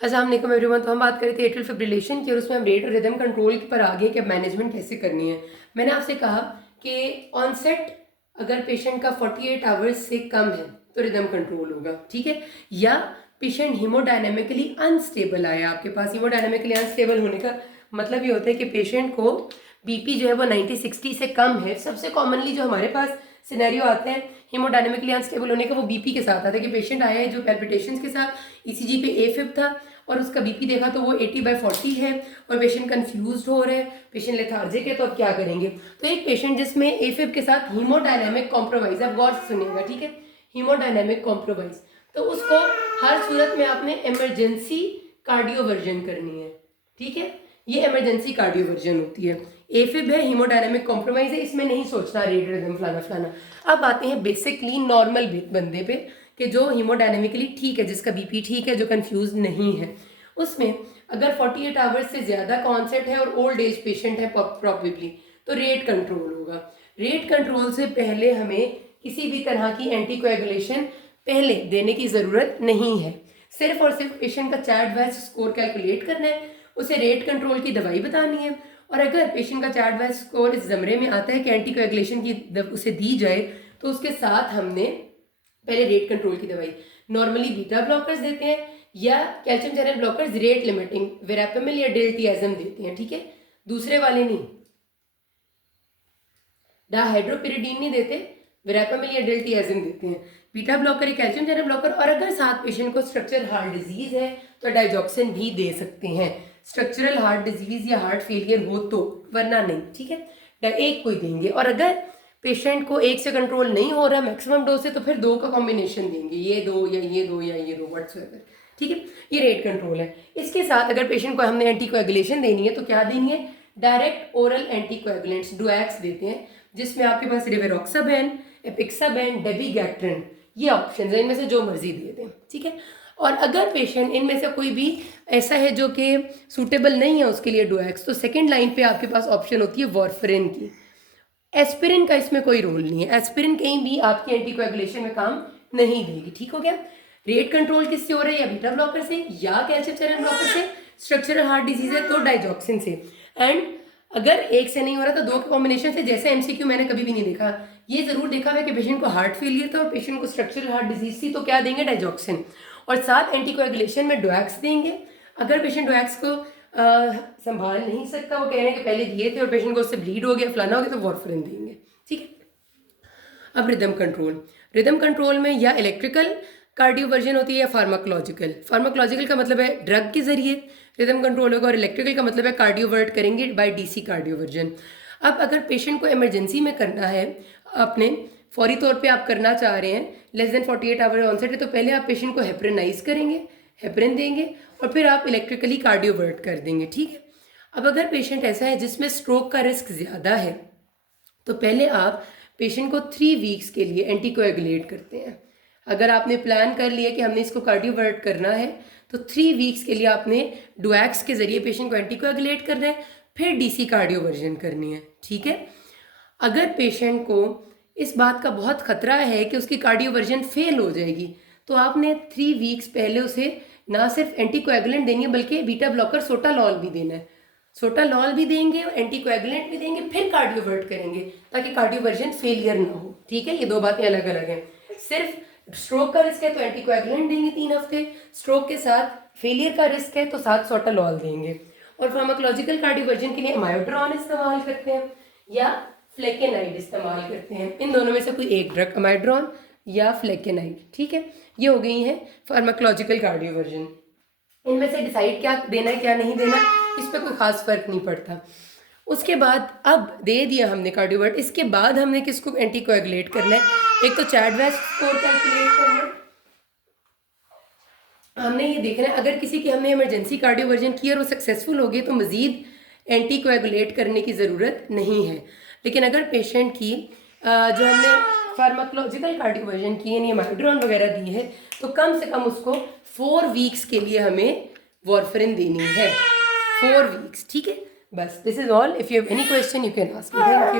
अस्सलाम वालेकुम एवरीवन। तो हम बात कर रहे थे एट्रियल फिब्रिलेशन की और उसमें हम रेट और रिदम कंट्रोल पर आगे कि मैनेजमेंट कैसे करनी है। मैंने आपसे कहा कि ऑनसेट अगर पेशेंट का 48 आवर्स से कम है तो रिदम कंट्रोल होगा, ठीक है। या पेशेंट हीमोडायनेमिकली अनस्टेबल आया आपके पास। हीमोडायनेमिकली अनस्टेबल होने का मतलब ये होता है कि पेशेंट को बीपी जो है वो 90-60 से कम है। सबसे कॉमनली जो हमारे पास सिनेरियो आते हैं हीमोडायनेमिकली अनस्टेबल होने का, वो बीपी के साथ आता है कि पेशेंट आया है जो पैल्पिटेशंस के साथ ईसीजी पे एफिब था और उसका बीपी देखा तो वो 80/40 है और पेशेंट कंफ्यूज्ड हो रहे हैं, पेशेंट लेथार्जिक है, तो अब क्या करेंगे। तो एक पेशेंट जिसमें एफिब के साथ हीमोडायनेमिक कॉम्प्रोमाइज, आप गौर से सुनिएगा, ठीक है, हीमोडायनेमिक कॉम्प्रोमाइज, तो उसको हर सूरत में आपने इमरजेंसी कार्डियोवर्जन करनी है, ठीक है। ये इमरजेंसी कार्डियोवर्जन होती है। एफिब है, हीमोडायनेमिक कॉम्प्रोमाइज है, इसमें नहीं सोचना रेट रिदम फलाना फलाना। अब आते हैं बेसिकली नॉर्मल बंदे पे कि जो हीमोडायनेमिकली ठीक है, जिसका बीपी ठीक है, जो कंफ्यूज नहीं है। उसमें अगर 48 आवर्स से ज़्यादा कॉन्सेप्ट है और ओल्ड एज पेशेंट है प्रॉबेबली, तो रेट कंट्रोल होगा। रेट कंट्रोल से पहले हमें किसी भी तरह की एंटीकोएगुलेशन पहले देने की ज़रूरत नहीं है। सिर्फ और सिर्फ पेशेंट का चार्ट वाइज स्कोर कैलकुलेट करना है, उसे रेट कंट्रोल की दवाई बतानी है। और अगर पेशेंट का चार्ट वाइज स्कोर इस ज़मरे में आता है कि एंटीकोएगुलेशन की उसे दी जाए, तो उसके साथ हमने पहले रेट कंट्रोल की दवाई नॉर्मली बीटा ब्लॉकर्स देते हैं या calcium channel blockers rate limiting वेरापेमिल या डिल्टियाजम देते हैं, ठीक है। दूसरे वाले नहीं, डाहाइड्रोपिरिडीन नहीं देते, वेरापेमिल या डिल्टियाजम देते हैं। बीटा ब्लॉकर या कैल्शियम चैनल ब्लॉकर। और अगर साथ पेशेंट को स्ट्रक्चरल हार्ट डिजीज है तो डाइजॉक्सिन भी दे सकते हैं, स्ट्रक्चरल हार्ट डिजीज या हार्ट फेलियर हो तो, वरना नहीं, ठीक है। एक कोई देंगे। और अगर पेशेंट को एक से कंट्रोल नहीं हो रहा मैक्सिमम डोज से, तो फिर दो का कॉम्बिनेशन देंगे, ये दो या ये दो या ये दो, व्हाट्सएवर, ठीक है। ये रेट कंट्रोल है। इसके साथ अगर पेशेंट को हमने एंटीकोएगुलेशन देनी है तो क्या देंगे, डायरेक्ट ओरल एंटीकोएगुलेंट्स डुएक्स देते हैं, जिसमें आपके पास रिवेरोक्साबेन, एपिक्साबेन, डेबिगैट्रिन, ये ऑप्शन है, इनमें से जो मर्जी दे दें, ठीक है। और अगर पेशेंट इनमें से कोई भी ऐसा है जो कि सूटेबल नहीं है उसके लिए डुएक्स, तो सेकेंड लाइन पे आपके पास ऑप्शन होती है वॉरफेरिन की। एस्पिरिन का इसमें कोई रोल नहीं है, एस्पिरिन कहीं भी आपकी एंटीकोएगुलेशन में काम नहीं देगी, ठीक हो गया। रेट कंट्रोल किससे हो रहा है, या बीटा ब्लॉकर से या कैल्शियम चैनल ब्लॉकर से। स्ट्रक्चरल हार्ट डिजीज है तो डाइजॉक्सिन से। एंड अगर एक से नहीं हो रहा तो दो के कॉम्बिनेशन से। जैसे एमसीक्यू मैंने कभी भी नहीं देखा, ये जरूर देखा है कि पेशेंट को हार्ट फेलियर था और पेशेंट को स्ट्रक्चरल हार्ट डिजीज थी, तो क्या देंगे, डाइजॉक्सिन, और साथ एंटीकोएगुलेशन में डोएक्स देंगे। अगर पेशेंट डोएक्स को संभाल नहीं सकता, वो कह रहे हैं कि पहले दिए थे और पेशेंट को उससे ब्लीड हो गया, फलाना हो गया, तो वॉरफेरिन देंगे, ठीक है। अब रिदम कंट्रोल, रिदम कंट्रोल में या इलेक्ट्रिकल कार्डियोवर्जन होती है या फार्माकोलॉजिकल। फार्माकोलॉजिकल का मतलब है ड्रग के जरिए रिदम कंट्रोल होगा, और इलेक्ट्रिकल का मतलब है कार्डियोवर्ट करेंगे बाय डीसी कार्डियोवर्जन। अब अगर पेशेंट को इमरजेंसी में करना है, अपने फौरी तौर पे आप करना चाह रहे हैं, लेस देन 48 आवर ऑनसेट है, तो पहले आप पेशेंट को हेपरिनाइज करेंगे, हेपरिन देंगे, और फिर आप इलेक्ट्रिकली कार्डियोवर्ट कर देंगे, ठीक है। अब अगर पेशेंट ऐसा है जिसमें स्ट्रोक का रिस्क ज़्यादा है, तो पहले आप पेशेंट को 3 वीक्स के लिए एंटीकोएगुलेट करते हैं। अगर आपने प्लान कर लिया कि हमने इसको कार्डियोवर्ट करना है, तो 3 वीक्स के लिए आपने डुएक्स के जरिए पेशेंट को एंटीकोएगुलेट करना है, फिर डीसी कार्डियोवर्जन करनी है, ठीक है। अगर पेशेंट को इस बात का बहुत खतरा है कि उसकी कार्डियोवर्जन फेल हो जाएगी, तो आपने 3 वीक्स पहले उसे ना सिर्फ एंटीकोएगुलेंट देनी है बल्कि बीटा ब्लॉकर सोटालॉल भी देना है। सोटालॉल भी देंगे, एंटीकोएगुलेंट भी देंगे, फिर कार्डियोवर्ट करेंगे ताकि कार्डियोवर्जन फेलियर ना हो, ठीक है। ये दो बातें अलग अलग हैं। सिर्फ स्ट्रोक का रिस्क है तो एंटीकोएगुलेंट देंगे 3 हफ्ते, स्ट्रोक के साथ फेलियर का रिस्क है तो साथ सोटालॉल देंगे। और फार्माकोलॉजिकल कार्डियोवर्जन के लिए अमायोड्रॉन इस्तेमाल करते हैं या फ्लेकेनाइड इस्तेमाल करते हैं। इन दोनों में से कोई एक ड्रग, अमायोड्रॉन या फ्लेकेनाइड, ठीक है। ये हो गई है फार्माकोलॉजिकल कार्डियोवर्जन। इनमें से डिसाइड क्या देना है क्या नहीं देना, इस पर कोई खास फर्क नहीं पड़ता। उसके बाद अब दे दिया हमने कार्डियोवर्ट, इसके बाद हमने किसको एंटीकोएगुलेट करना है, एक तो चैडवाइस स्कोर कैलकुलेट करना है, हमने ये देखना है। अगर किसी की हमने इमरजेंसी कार्डियोवर्जन की और वो सक्सेसफुल हो गई तो मज़ीद एंटीकोएगुलेट करने की ज़रूरत नहीं है। लेकिन अगर पेशेंट की जो हमने फार्माकोलॉजिकल कार्डियोवर्जन की यानी अमाइड्रॉन वगैरह दी है, तो कम से कम उसको 4 वीक्स के लिए हमें वॉरफेरिन देनी है, 4 वीक्स, ठीक है। बस this is all. If you have any question you can ask me. Thank you.